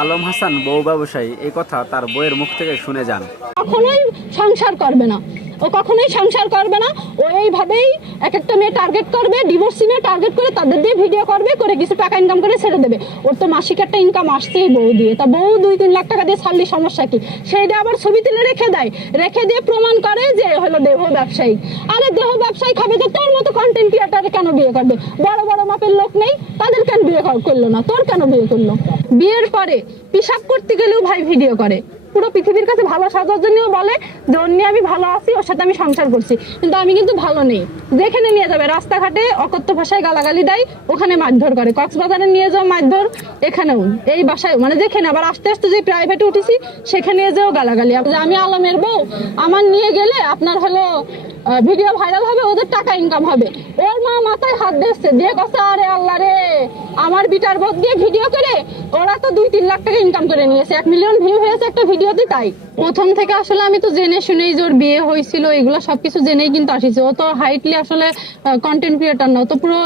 আলম হাসান বউ ব্যবসায়ী এই কথা তার বইয়ের মুখ থেকে শুনে যান। কখনোই সংসার করবে না, ও কখনোই সংসার করবে না। ও এইভাবেই এক একটা মেয়ে টার্গেট করবে, ডিভোর্সি মেয়ে টার্গেট করে তাদের দিয়ে ভিডিও করবে, করে কিছু টাকা ইনকাম করে ছেড়ে দেবে। ওর তো মাসিক একটা ইনকাম আসছেই বউ দিয়ে, তা বউ 2-3 লাখ টাকা দিয়ে ছাড়লি সমস্যা কি? সেইটা আবার ছবি তুলে রেখে দেয়, রেখে দিয়ে প্রমাণ করে যে হলো দেহ ব্যবসায়ী। আরে দেহ ব্যবসায়ী খাবে যে তোর মতো কন্টেন্ট ক্রিয়েটারে কেন বিয়ে করবে? বড় বড় মাপের লোক নেই, তাদের কেন বিয়ে করলো না? তোর কেন বিয়ে করলো? বিয়ের পরে পিশাব করতে গেলেও ভাই ভিডিও করে, পুরো পৃথিবীর কাছে ভালো সাজার জন্যও বলে যে ওর নিয়ে আমি ভালো আছি, ওর সাথে আমি সংসার করছি, কিন্তু আমি কিন্তু ভালো নেই। যেখানে নিয়ে যাবে রাস্তাঘাটে অকথ্য ভাষায় গালাগালি দেয়, ওখানে মারধর করে। কক্সবাজারে নিয়ে যাও মারধর, এখানেও এই বাসায় মানে যেখানে আবার আস্তে আস্তে যে প্রাইভেটে উঠেছি সেখানে যেও গালাগালি। আমি আলমের বউ, আমার নিয়ে গেলে আপনার হলো ভিডিও ভাইরাল হবে, ওদের টাকা ইনকাম হবে। ওর মা মাথায় হাত দিচ্ছে, দিয়ে কথা আরে আল্লাহ রে, আমার বিটার বোধ দিয়ে ভিডিও করে ওরা তো 2-3 লাখ টাকা ইনকাম করে নিয়েছে, 1 মিলিয়ন ভিউ হয়েছে একটা ভিডিওতে। তাই প্রথম থেকে আসলে আমি তো জেনে শুনেই যে ওর বিয়ে হয়েছিল এগুলো সবকিছু জেনেই কিন্তু আসিছে। ও তো হাইটলি আসলে কন্টেন্ট ক্রিয়েটার না, ও তো পুরো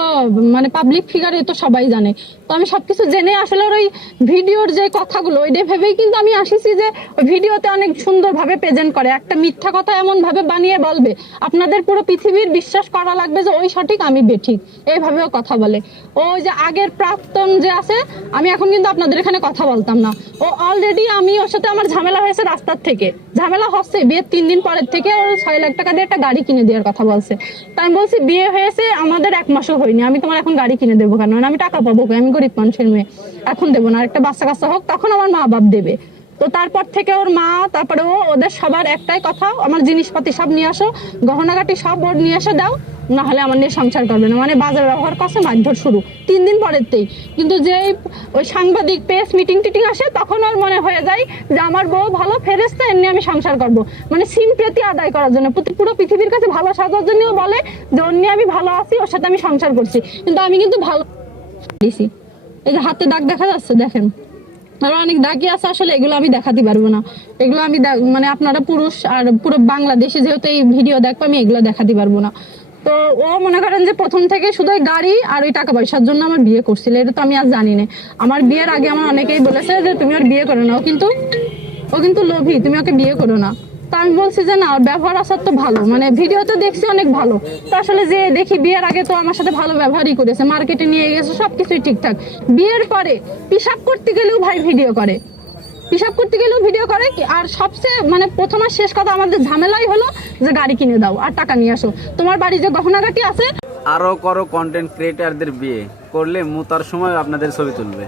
মানে পাবলিক ফিগার, এ তো সবাই জানে। তো আমি সবকিছু জেনে আসলে ওর ওই ভিডিওর যে কথাগুলো ওইটা ভেবেই কিন্তু আমি আসিছি যে ভিডিওতে অনেক সুন্দরভাবে প্রেজেন্ট করে, একটা মিথ্যা কথা এমন ভাবে বানিয়ে বলবে আপনাদের পুরো পৃথিবীর বিশ্বাস করা লাগবে যে ওই সঠিক আমি বেঠিক, এইভাবেও কথা বলে। ও যে আগের প্রাক্তন যে আছে, আমি এখন কিন্তু আপনাদের এখানে কথা বলতাম না। ও অলরেডি আমি ওর সাথে আমার ঝামেলা হয়েছে রাস্তার থেকে, ঝামেলা হচ্ছে বিয়ের 3 দিন পরের থেকে ওর 6 লাখ টাকা দিয়ে একটা গাড়ি কিনে দেওয়ার কথা বলছে। তাই আমি বলছি বিয়ে হয়েছে আমাদের 1 মাসও হয়নি, আমি তোমার এখন গাড়ি কিনে দেবো কেন? আমি টাকা পাবো, আমি গরিব মানুষের মেয়ে, এখন দেবো না, একটা বাচ্চা কাচ্চা হোক তখন আমার মা বাপ দেবে। তো তারপর থেকে ওর মা, তারপরে ও, ওদের সবার একটাই কথা, আমার জিনিসপাতি সব নিয়ে আসো, গহনাগাটি সব ওর নিয়ে এসে দাও, না হলে আমার নিয়ে সংসার করবে না। মানে বাজার ব্যবহার করছে, মারধর শুরু 3 দিন পরেরতেই। কিন্তু যে ওই সাংবাদিক প্রেস মিটিং টিটিং আসে তখন ওর মনে হয়ে যায় যে আমার বউ ভালো ফেরেস্তা, এমনি আমি সংসার করব, মানে সিম্প্রতি আদায় করার জন্য, পুরো পৃথিবীর কাছে ভালো সাজার জন্যও বলে যে ওর নিয়ে আমি ভালো আছি, ওর সাথে আমি সংসার করছি, কিন্তু আমি কিন্তু ভালো দিছি। এই যে হাতে দাগ দেখা যাচ্ছে দেখেন, আরো অনেক দাগি আছে, আসলে এগুলো আমি দেখাতে পারবো না। এগুলো আমি মানে আপনারা পুরুষ আর পুরো বাংলাদেশে যেহেতু এই ভিডিও দেখবো, আমি এগুলো দেখাতে পারবো না। তো ও মনে করেন যে প্রথম থেকে শুধু গাড়ি আর ওই টাকা পয়সার জন্য আমার বিয়ে করছিল, এটা তো আমি আর জানি না। আমার বিয়ের আগে আমার অনেকেই বলেছে যে তুমি ওর বিয়ে করো না, ও কিন্তু লোভী, তুমি ওকে বিয়ে করো না। তো আমি বলছি যে না, ওর ব্যবহার আসার তো ভালো, মানে ভিডিও তো দেখছি অনেক ভালো। তো আসলে যে দেখি বিয়ের আগে তো আমার সাথে ভালো ব্যবহারই করেছে, মার্কেটে নিয়ে গেছে, সবকিছুই ঠিকঠাক। বিয়ের পরে পিশাব করতে গেলেও ভাই ভিডিও করে, পিশাব করতে গেলেও ভিডিও করে। আর সবচেয়ে মানে প্রথম আর শেষ কথা, আমাদের ঝামেলাই হলো যে গাড়ি কিনে দাও আর টাকা নিয়ে আসো, তোমার বাড়ি যে গহনাগাটি আছে। আরো করো কন্টেন্ট ক্রিয়েটারদের বিয়ে করলে মুতার সময় আপনাদের ছবি তুলবে।